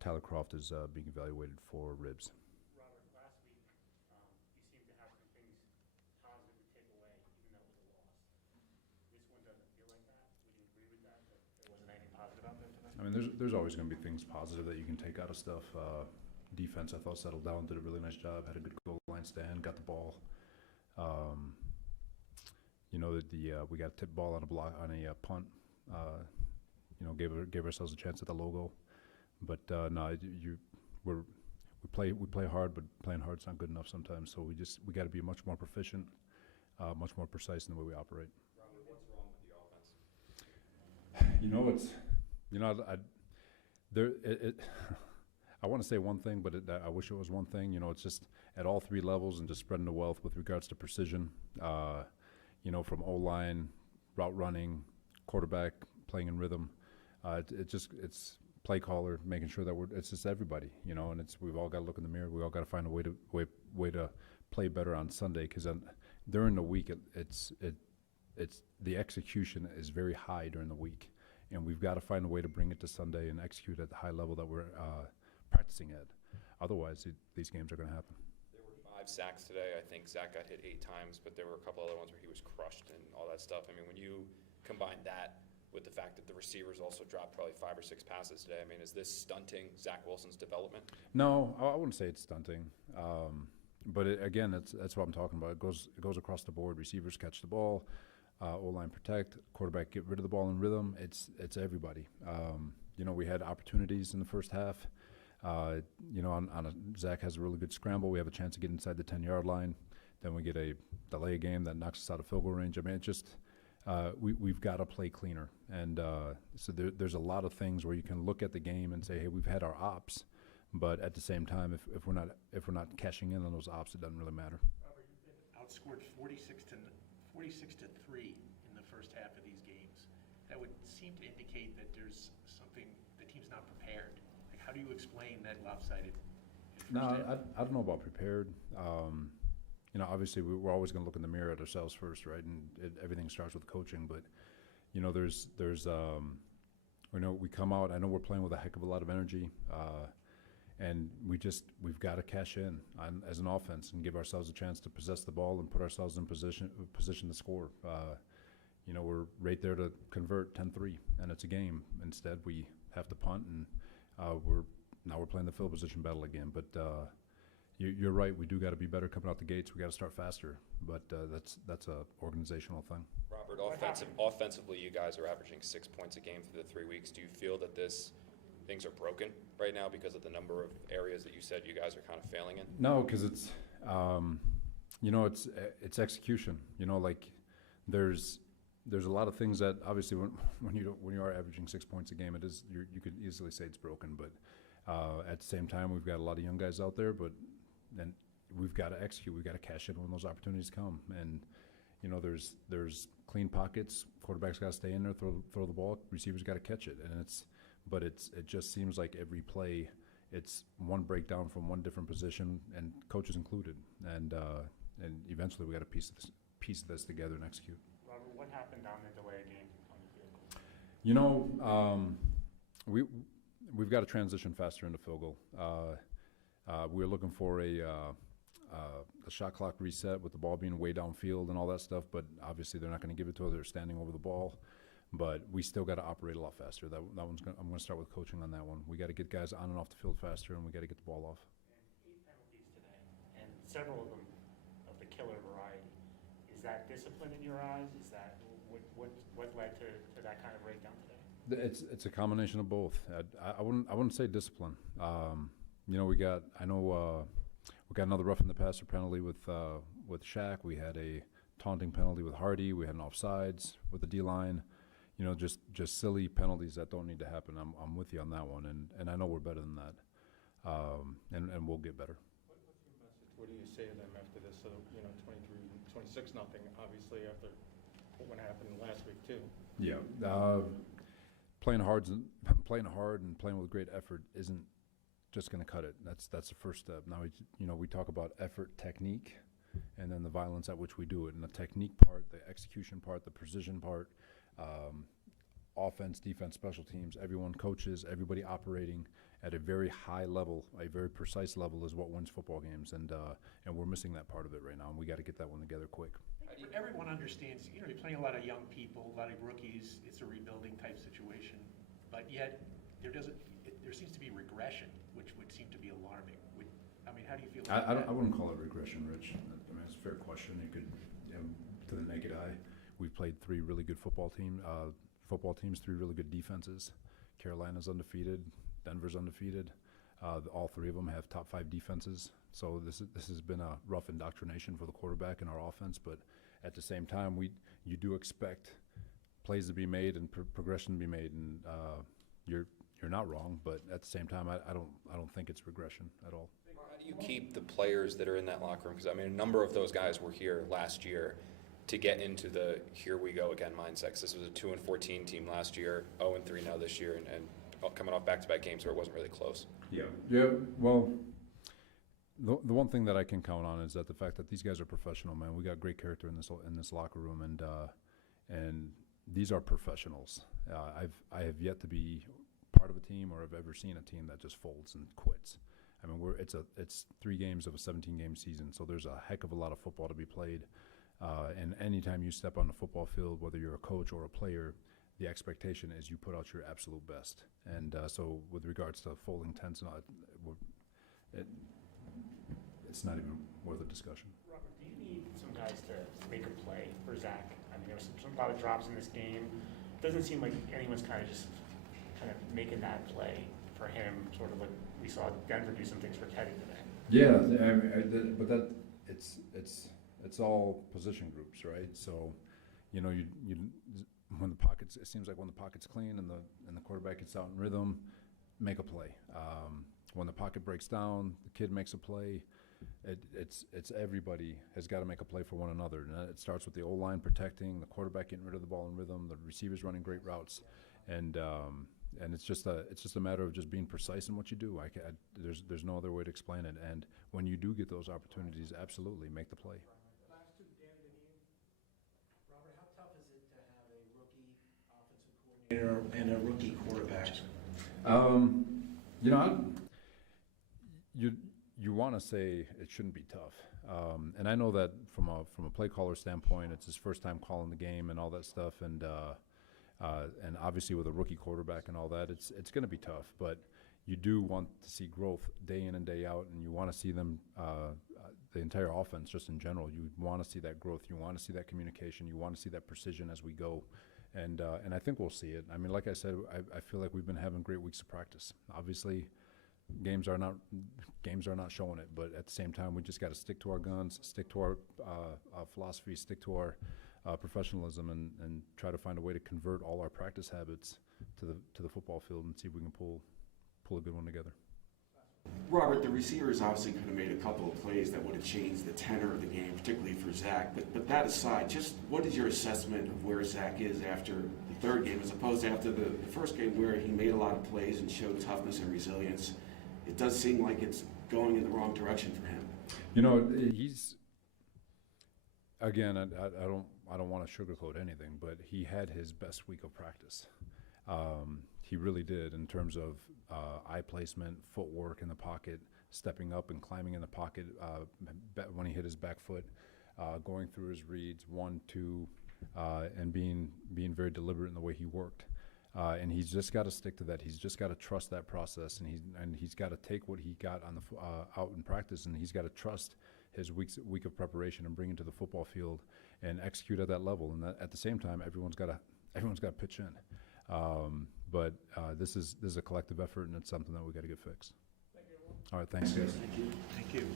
Tyler Croft is being evaluated for ribs. Robert, last week, you seemed to have some things positive to take away, even though it was a loss. This one doesn't feel like that. Would you agree with that, that there wasn't anything positive out there tonight? I mean, there's always going to be things positive that you can take out of stuff. Defense, I thought, settled down, did a really nice job, had a good goal line stand, got the ball. We got a tip ball on a block on a punt. Gave ourselves a chance at the logo, but we play hard, but playing hard's not good enough sometimes. So we got to be much more proficient, much more precise in the way we operate. Robert, what's wrong with the offense? I want to say one thing, but I wish it was one thing. It's just at all three levels and just spreading the wealth with regards to precision. From O-line, route running, quarterback playing in rhythm. It's play caller, making sure that it's just everybody, and we've all got to look in the mirror. We all got to find a way to play better on Sunday, because during the week it's the execution is very high during the week, and we've got to find a way to bring it to Sunday and execute at the high level that we're practicing at. Otherwise, these games are going to happen. There were 5 sacks today. I think Zach got hit 8 times, but there were a couple other ones where he was crushed and all that stuff. I mean, when you combine that with the fact that the receivers also dropped probably 5 or 6 passes today, I mean, is this stunting Zach Wilson's development? No, I wouldn't say it's stunting. But that's what I'm talking about. It goes across the board. Receivers catch the ball, O-line protect, quarterback get rid of the ball in rhythm. It's everybody. We had opportunities in the first half. Zach has a really good scramble. We have a chance to get inside the 10-yard line. Then we get a delay game that knocks us out of field goal range. I mean, it's just we've got to play cleaner. And so there's a lot of things where you can look at the game and say, hey, we've had our ops, but at the same time, if we're not cashing in on those ops, it doesn't really matter. Robert, you've been outscored 46 to 3 in the first half of these games. That would seem to indicate that there's something the team's not prepared. Like, how do you explain that lopsided? No, I don't know about prepared. Obviously we're always going to look in the mirror at ourselves first, right? And everything starts with coaching. But we come out. I know we're playing with a heck of a lot of energy, and we've got to cash in as an offense and give ourselves a chance to possess the ball and put ourselves in position to score. We're right there to convert 10-3, and it's a game. Instead, we have to punt, and we're playing the field position battle again. But you're right. We do got to be better coming out the gates. We got to start faster. But that's a organizational thing. Robert, offensively, you guys are averaging 6 points a game through the 3 weeks. Do you feel that things are broken right now because of the number of areas that you said you guys are kind of failing in? No, because it's execution. There's a lot of things that obviously when you are averaging 6 points a game, you could easily say it's broken. But at the same time, we've got a lot of young guys out there, but then we've got to execute. We've got to cash in when those opportunities come. And there's clean pockets. Quarterback's got to stay in there, throw the ball. Receivers got to catch it. And it just seems like every play, it's one breakdown from one different position, and coaches included. And eventually we got to piece this together and execute. Robert, what happened on the delay game on the field goal? We've got to transition faster into field goal. We're looking for a shot clock reset with the ball being way downfield and all that stuff, but obviously they're not going to give it to us. They're standing over the ball. But we still got to operate a lot faster. I'm going to start with coaching on that one. We got to get guys on and off the field faster, and we got to get the ball off. And 8 penalties today, and several of them of the killer variety. Is that discipline in your eyes? Is that what led to that kind of breakdown today? It's a combination of both. I wouldn't say discipline. We got another roughing the passer penalty with Shaq. We had a taunting penalty with Hardy. We had an offsides with the D-line. Just silly penalties that don't need to happen. I'm with you on that one, and I know we're better than that, and we'll get better. What's your message? What do you say to them after this? So 26 nothing. Obviously after what happened last week too. Yeah, playing hard and playing with great effort isn't just going to cut it. That's the first step. Now we talk about effort, technique, and then the violence at which we do it. And the technique part, the execution part, the precision part. Offense, defense, special teams, everyone, coaches, everybody operating, at a very high level, a very precise level, is what wins football games, and we're missing that part of it right now, and we got to get that one together quick. Everyone understands, you're playing a lot of young people, a lot of rookies, it's a rebuilding type situation, but yet there seems to be regression, which would seem to be alarming. How do you feel about that? I wouldn't call it regression, Rich. I mean, it's a fair question. You could, to the naked eye, we've played three really good football teams, three really good defenses. Carolina's undefeated, Denver's undefeated. All three of them have top 5 defenses. So this has been a rough indoctrination for the quarterback in our offense. But at the same time, you do expect plays to be made and progression to be made, and you're not wrong. But at the same time, I don't think it's regression at all. How do you keep the players that are in that locker room? Because, I mean, a number of those guys were here last year to get into the here we go again mindset. 'Cause this was a 2-14 team last year, 0-3 now this year, and coming off back-to-back games where it wasn't really close. Yeah. Well, the one thing that I can count on is that the fact that these guys are professional, man. We got great character in this locker room, and these are professionals. I have yet to be part of a team or have ever seen a team that just folds and quits. I mean, it's 3 games of a 17-game season, so there's a heck of a lot of football to be played. And anytime you step on the football field, whether you're a coach or a player, the expectation is you put out your absolute best. And so with regards to folding tents and all, it's not even worth a discussion. Robert, do you need some guys to make a play for Zach? I mean, there was a lot of drops in this game. It doesn't seem like anyone's kind of making that play for him, sort of like we saw Denver do some things for Teddy today. Yeah, but that it's all position groups, right? So, you when the pockets, it seems like when the pocket's clean and the quarterback gets out in rhythm, make a play. When the pocket breaks down, the kid makes a play. It's everybody has got to make a play for one another. And it starts with the O-line protecting, the quarterback getting rid of the ball in rhythm, the receivers running great routes, and it's just a matter of just being precise in what you do. There's no other way to explain it. And when you do get those opportunities, absolutely make the play. Last two, Danny to you. Robert, how tough is it to have a rookie offensive coordinator and a rookie quarterback? You want to say it shouldn't be tough, and I know that from a play caller standpoint, it's his first time calling the game and all that stuff, and obviously with a rookie quarterback and all that, it's going to be tough. But you do want to see growth day in and day out, and you want to see them, the entire offense just in general. You want to see that growth. You want to see that communication. You want to see that precision as we go, and I think we'll see it. I mean, like I said, I feel like we've been having great weeks of practice. Obviously, games are not showing it, but at the same time, we just got to stick to our guns, stick to our philosophy, stick to our professionalism, and try to find a way to convert all our practice habits to the football field and see if we can pull a good one together. Robert, the receivers obviously could have made a couple of plays that would have changed the tenor of the game, particularly for Zach. But that aside, just what is your assessment of where Zach is after the third game, as opposed to after the first game where he made a lot of plays and showed toughness and resilience? It does seem like it's going in the wrong direction for him. He's, again, I don't want to sugarcoat anything, but he had his best week of practice. He really did, in terms of eye placement, footwork in the pocket, stepping up and climbing in the pocket when he hit his back foot, going through his reads, 1, 2, and being very deliberate in the way he worked. And he's just got to stick to that. He's just got to trust that process, and he's got to take what he got on the out in practice, and he's got to trust his week of preparation and bring it to the football field and execute at that level. And at the same time, everyone's got to pitch in. But this is a collective effort, and it's something that we got to get fixed. Thank you. All right, thanks, guys. Thank you.